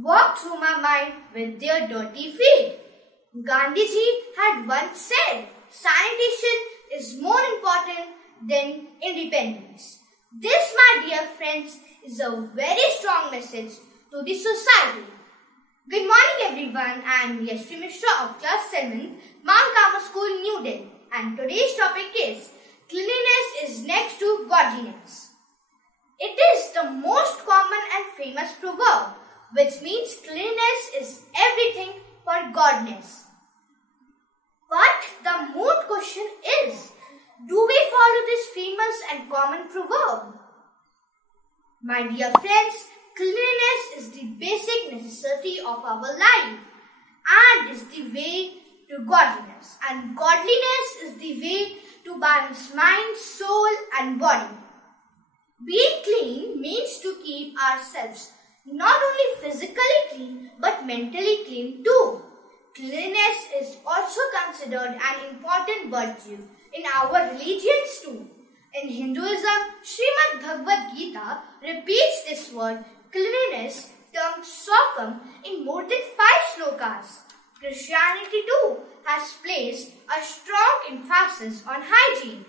walk through my mind with their dirty feet. Gandhiji had once said, sanitation is more important than independence. This, my dear friends, is a very strong message to the society. Good morning everyone, I am Yashvi Mishra of class 7th, Mount Carmel School, New Delhi, and today's topic is Cleanliness is next to godliness. It is the most common and famous proverb, which means cleanliness is everything for godliness. But the moot question is, do we follow this famous and common proverb? My dear friends, cleanliness is the basic necessity of our life and is the way to godliness. And godliness is the way to balance mind, soul and body. Being clean means to keep ourselves not only physically clean but mentally clean too. Cleanliness is also considered an important virtue in our religions too. In Hinduism, Srimad Bhagavad Gita repeats this word cleanliness termed Saukam in more than 5 slokas. Christianity too has placed a strong emphasis on hygiene.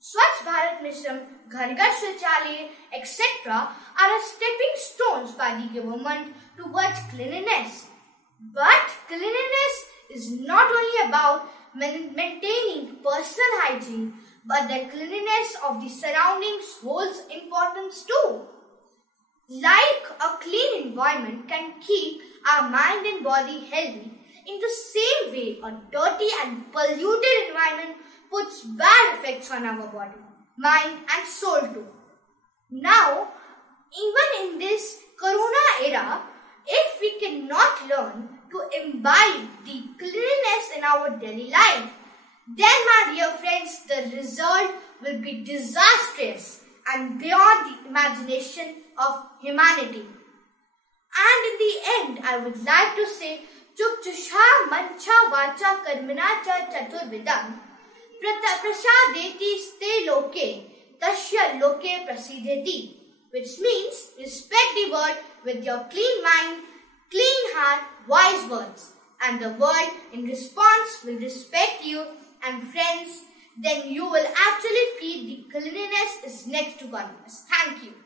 Swachh Bharat Mission, Ghar Ghar Shauchalaya, etc. are stepping stones by the government towards cleanliness. But cleanliness is not only about maintaining personal hygiene, but the cleanliness of the surroundings holds importance too. Like a clean environment can keep our mind and body healthy, in the same way a dirty and polluted environment puts bad effects on our body, mind and soul too. Now, even in this Corona era, if we cannot learn to imbibe the cleanliness in our daily life, then my dear friends, the result will be disastrous and beyond the imagination of humanity. And in the end, I would like to say, Chukchusha mancha vacha karmana cha chaturvidam prasadeti ste loke tasya loke prasideti, which means respect the word with your clean mind, clean heart, wise words, and the world in response will respect you, and friends, then you will actually feel the cleanliness is next to godliness. Thank you.